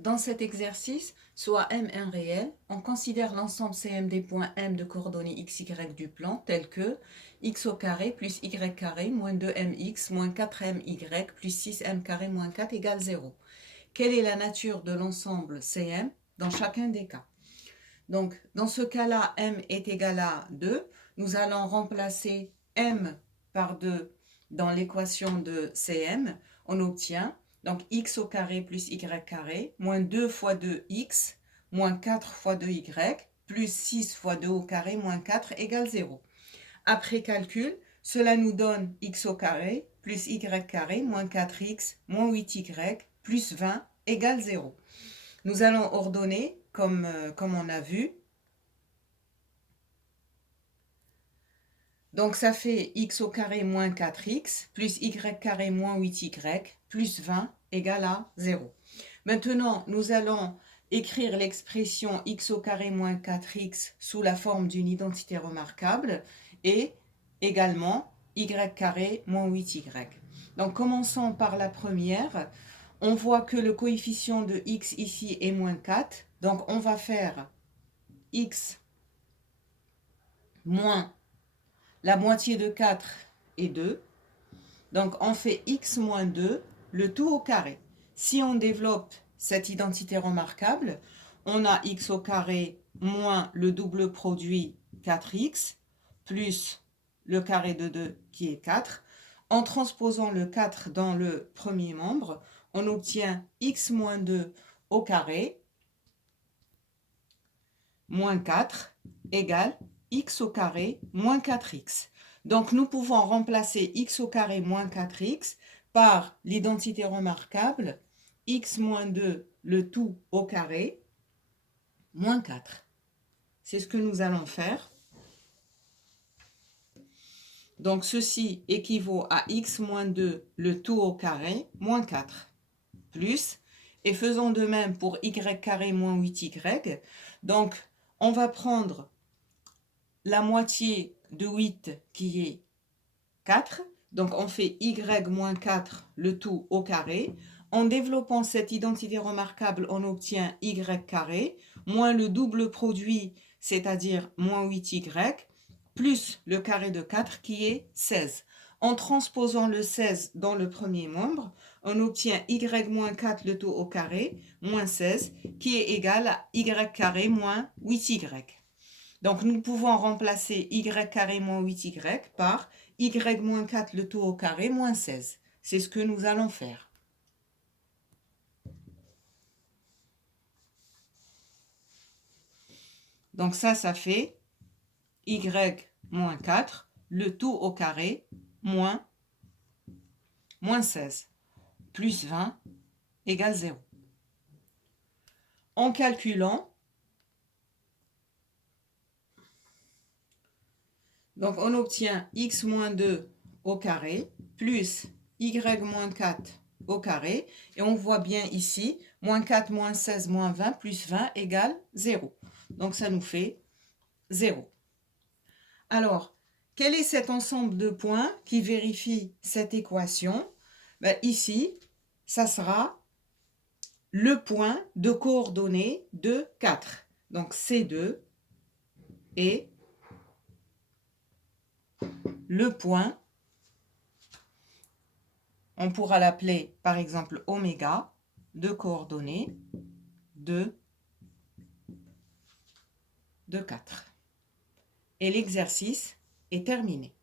Dans cet exercice, soit M un réel, on considère l'ensemble CM des points M de coordonnées x, y du plan tel que x au carré plus y carré moins 2mx moins 4my plus 6m carré moins 4 égale 0. Quelle est la nature de l'ensemble CM dans chacun des cas? Donc, dans ce cas-là, m est égal à 2. Nous allons remplacer m par 2 dans l'équation de CM. On obtient donc x au carré plus y carré moins 2 fois 2x moins 4 fois 2y plus 6 fois 2 au carré moins 4 égale 0. Après calcul, cela nous donne x au carré plus y carré moins 4x moins 8y plus 20 égale 0. Nous allons ordonner comme on a vu. Donc ça fait x au carré moins 4x plus y carré moins 8y plus 20 égale à 0. Maintenant, nous allons écrire l'expression x au carré moins 4x sous la forme d'une identité remarquable et également y carré moins 8y. Donc commençons par la première. On voit que le coefficient de x ici est moins 4. Donc on va faire x moins la moitié de 4 est 2. Donc on fait x moins 2, le tout au carré. Si on développe cette identité remarquable, on a x au carré moins le double produit 4x plus le carré de 2 qui est 4. En transposant le 4 dans le premier membre, on obtient x moins 2 au carré moins 4 égale x au carré moins 4x. Donc nous pouvons remplacer x au carré moins 4x par l'identité remarquable x moins 2 le tout au carré moins 4. C'est ce que nous allons faire. Donc ceci équivaut à x moins 2 le tout au carré moins 4 plus, et faisons de même pour y carré moins 8y. Donc on va prendre la moitié de 8 qui est 4. Donc on fait y moins 4 le tout au carré. En développant cette identité remarquable, on obtient y carré moins le double produit, c'est-à-dire moins 8y, plus le carré de 4 qui est 16. En transposant le 16 dans le premier membre, on obtient y moins 4 le tout au carré moins 16 qui est égal à y carré moins 8y. Donc, nous pouvons remplacer y carré moins 8y par y moins 4 le tout au carré moins 16. C'est ce que nous allons faire. Donc ça fait y moins 4 le tout au carré moins 16 plus 20 égale 0. En calculant, donc on obtient x moins 2 au carré plus y moins 4 au carré. Et on voit bien ici, moins 4, moins 16, moins 20, plus 20 égale 0. Donc ça nous fait 0. Alors, quel est cet ensemble de points qui vérifie cette équation? Ici, ça sera le point de coordonnées de 4. Donc C2 est le point, on pourra l'appeler par exemple oméga, de coordonnées de 4. Et l'exercice est terminé.